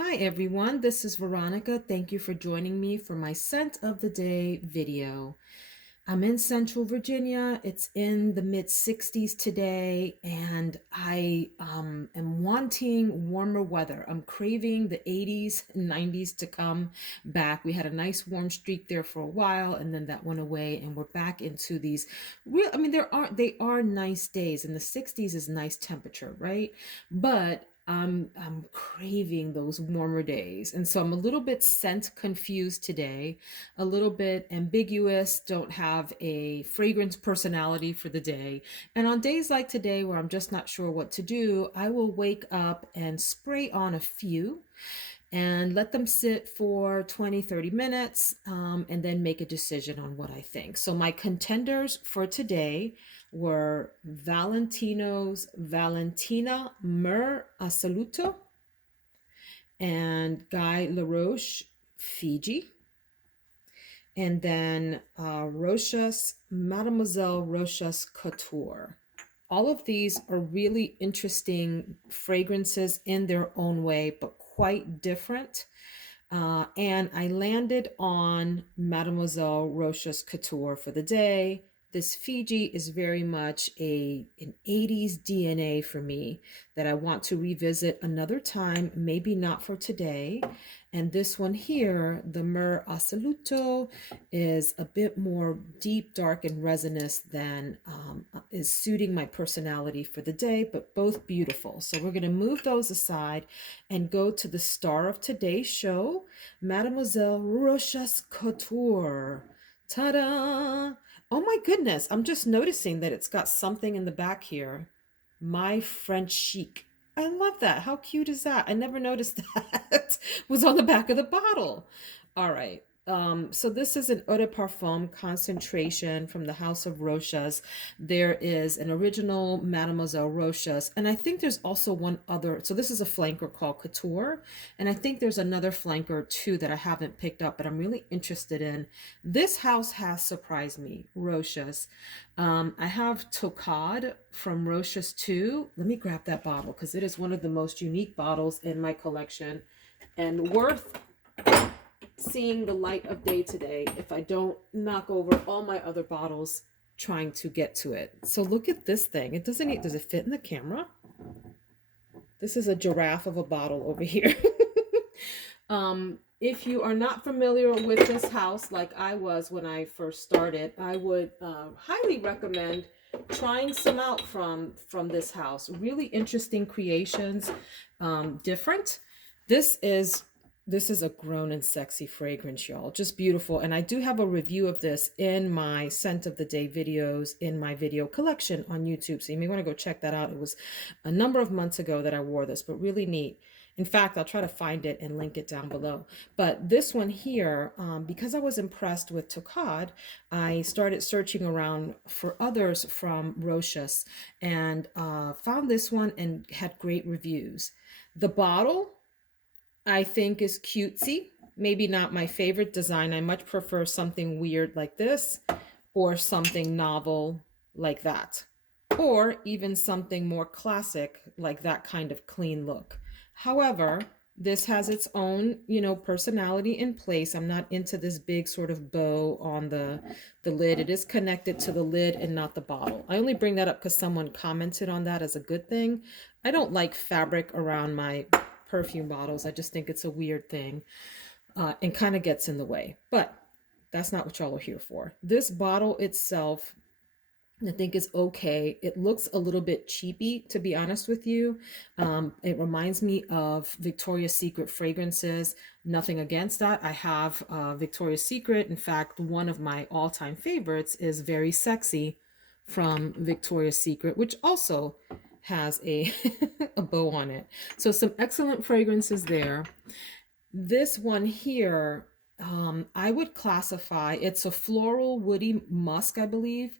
Hi everyone, this is Veronica. Thank you for joining me for my scent of the day video. I'm in Central Virginia. It's in the mid 60s today, and I am wanting warmer weather. I'm craving the 80s and 90s to come back. We had a nice warm streak there for a while, and then that went away, and we're back into these real, they are nice days, and the 60s is nice temperature, right? But I'm craving those warmer days. And so I'm a little bit scent confused today, a little bit ambiguous, don't have a fragrance personality for the day. And on days like today where I'm just not sure what to do, I will wake up and spray on a few and let them sit for 20, 30 minutes, and then make a decision on what I think. So my contenders for today were Valentino's Valentina Mur Assoluto and Guy Laroche Fiji. And then Mademoiselle Rochas Couture. All of these are really interesting fragrances in their own way, but quite different. And I landed on Mademoiselle Rochas Couture for the day. This Fiji is very much an 80s DNA for me that I want to revisit another time, maybe not for today. And this one here, the Mur Assoluto, is a bit more deep, dark, and resinous than is suiting my personality for the day, but both beautiful. So we're going to move those aside and go to the star of today's show, Mademoiselle Rochas Couture. Ta-da! Oh my goodness, I'm just noticing that it's got something in the back here. My French chic. I love that. How cute is that? I never noticed that was on the back of the bottle. All right. So this is an eau de parfum concentration from the House of Rochas. There is an original Mademoiselle Rochas, and I think there's also one other. So this is a flanker called Couture, and I think there's another flanker too that I haven't picked up, but I'm really interested in. This house has surprised me, Rochas. I have Tocade from Rochas too. Let me grab that bottle because it is one of the most unique bottles in my collection and worth seeing the light of day today if I don't knock over all my other bottles trying to get to it. So look at this thing. It doesn't need, does it fit in the camera? This is a giraffe of a bottle over here. If you are not familiar with this house like I was when I first started, I would highly recommend trying some out from this house. Really interesting creations, different. This is a grown and sexy fragrance, y'all. Just beautiful. And I do have a review of this in my scent of the day videos in my video collection on YouTube. So you may want to go check that out. It was a number of months ago that I wore this, but really neat. In fact, I'll try to find it and link it down below. But this one here, because I was impressed with Tocade, I started searching around for others from Rochas and found this one and had great reviews. The bottle, I think, is cutesy. Maybe not my favorite design. I much prefer something weird like this or something novel like that. Or even something more classic like that kind of clean look. However, this has its own, personality in place. I'm not into this big sort of bow on the lid. It is connected to the lid and not the bottle. I only bring that up because someone commented on that as a good thing. I don't like fabric around my perfume bottles. I just think it's a weird thing, and kind of gets in the way. But that's not what y'all are here for. This bottle itself, I think, is okay. It looks a little bit cheapy, to be honest with you. It reminds me of Victoria's Secret fragrances. Nothing against that. I have Victoria's Secret. In fact, one of my all-time favorites is Very Sexy from Victoria's Secret, which also has a a bow on it. So some excellent fragrances there. This one here, I would classify, it's a floral woody musk, I believe.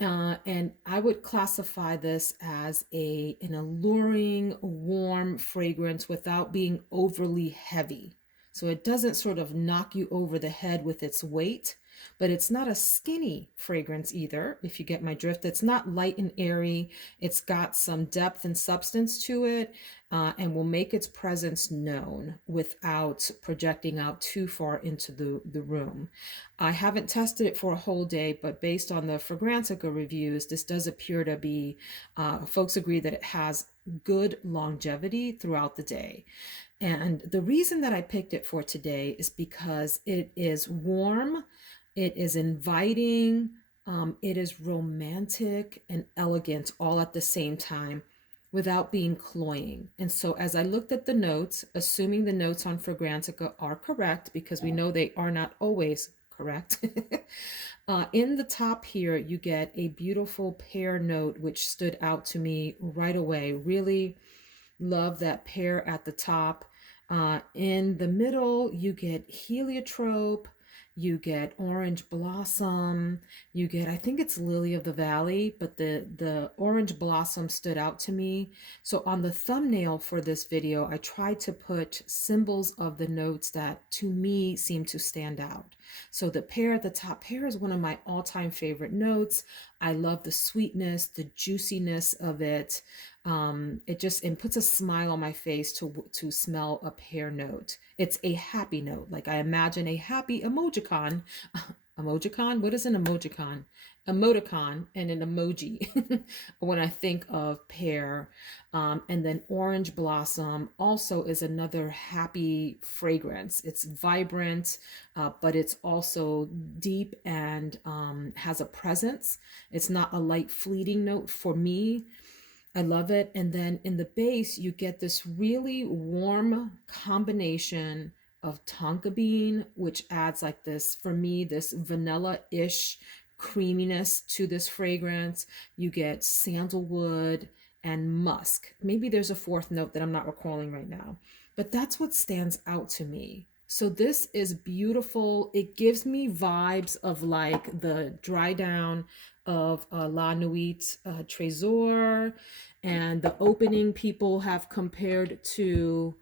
And I would classify this as an alluring, warm fragrance without being overly heavy. So it doesn't sort of knock you over the head with its weight. but it's not a skinny fragrance either, if you get my drift. It's not light and airy. It's got some depth and substance to it, and will make its presence known without projecting out too far into the room. I haven't tested it for a whole day, but based on the Fragrantica reviews, this does appear to be, folks agree that it has good longevity throughout the day. And the reason that I picked it for today is because it is warm, it is inviting, it is romantic and elegant all at the same time without being cloying. And so as I looked at the notes, assuming the notes on Fragrantica are correct, because we know they are not always correct, in the top here, you get a beautiful pear note, which stood out to me right away. Really love that pear at the top. In the middle, you get heliotrope, you get orange blossom, you get, I think it's lily of the valley, but the orange blossom stood out to me. So on the thumbnail for this video, I tried to put symbols of the notes that to me seem to stand out. So the pear at the top, pear is one of my all-time favorite notes. I love the sweetness, the juiciness of it. It puts a smile on my face to smell a pear note. It's a happy note. Like I imagine a happy emojicon. Emojicon? What is an emojicon? Emoticon and an emoji when I think of pear. And then orange blossom also is another happy fragrance. It's vibrant, but it's also deep and has a presence. It's not a light fleeting note for me. I love it. And then in the base, you get this really warm combination of tonka bean, which adds like this, for me, this vanilla-ish creaminess to this fragrance. You get sandalwood and musk. Maybe there's a fourth note that I'm not recalling right now, but that's what stands out to me. So this is beautiful. It gives me vibes of like the dry down of La Nuit Trésor, and the opening people have compared to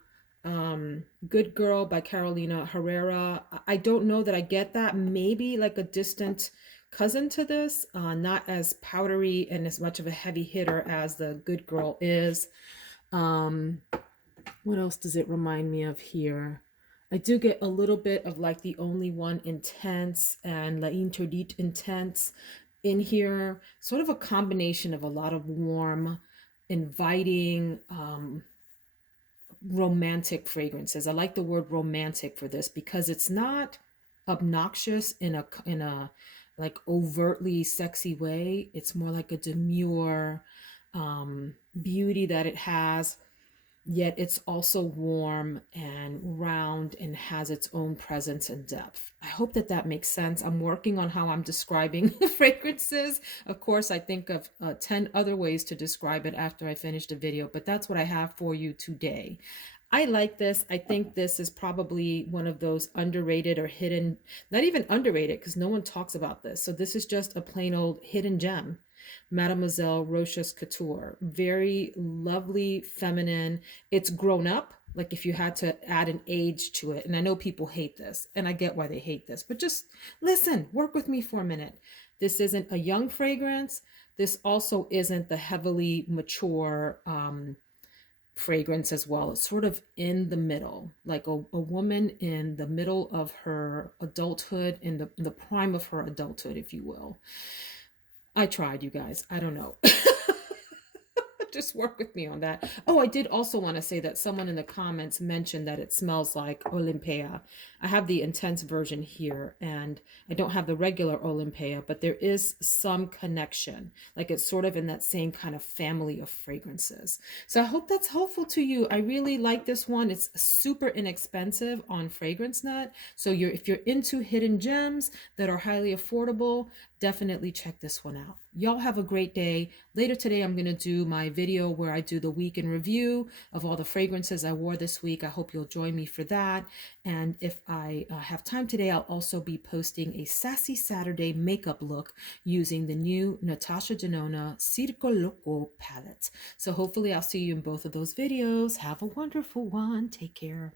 Good Girl by Carolina Herrera. I don't know that I get that. Maybe like a distant cousin to this, not as powdery and as much of a heavy hitter as the Good Girl is. What else does it remind me of here? I do get a little bit of like the Only One Intense and La Interdite Intense in here. Sort of a combination of a lot of warm, inviting, romantic fragrances. I like the word romantic for this because it's not obnoxious in a like overtly sexy way. It's more like a demure beauty that it has, yet it's also warm and round and has its own presence and depth. I hope that that makes sense. I'm working on how I'm describing fragrances. Of course, I think of 10 other ways to describe it after I finish the video, but that's what I have for you today. I like this. I think this is probably one of those underrated or hidden, not even underrated because no one talks about this. So this is just a plain old hidden gem. Mademoiselle Rochas Couture. Very lovely, feminine. It's grown up, like if you had to add an age to it. And I know people hate this, and I get why they hate this, but just listen, work with me for a minute. This isn't a young fragrance. This also isn't the heavily mature fragrance as well. It's sort of in the middle, like a woman in the middle of her adulthood, in the prime of her adulthood, if you will. I tried, you guys. I don't know. Just work with me on that. Oh, I did also want to say that someone in the comments mentioned that it smells like Olympea. I have the intense version here, and I don't have the regular Olympea, but there is some connection. Like it's sort of in that same kind of family of fragrances. So I hope that's helpful to you. I really like this one. It's super inexpensive on FragranceNet. So if you're into hidden gems that are highly affordable, definitely check this one out. Y'all have a great day. Later today, I'm going to do my video where I do the week in review of all the fragrances I wore this week. I hope you'll join me for that. And if I have time today, I'll also be posting a Sassy Saturday makeup look using the new Natasha Denona Circo Loco palette. So hopefully I'll see you in both of those videos. Have a wonderful one. Take care.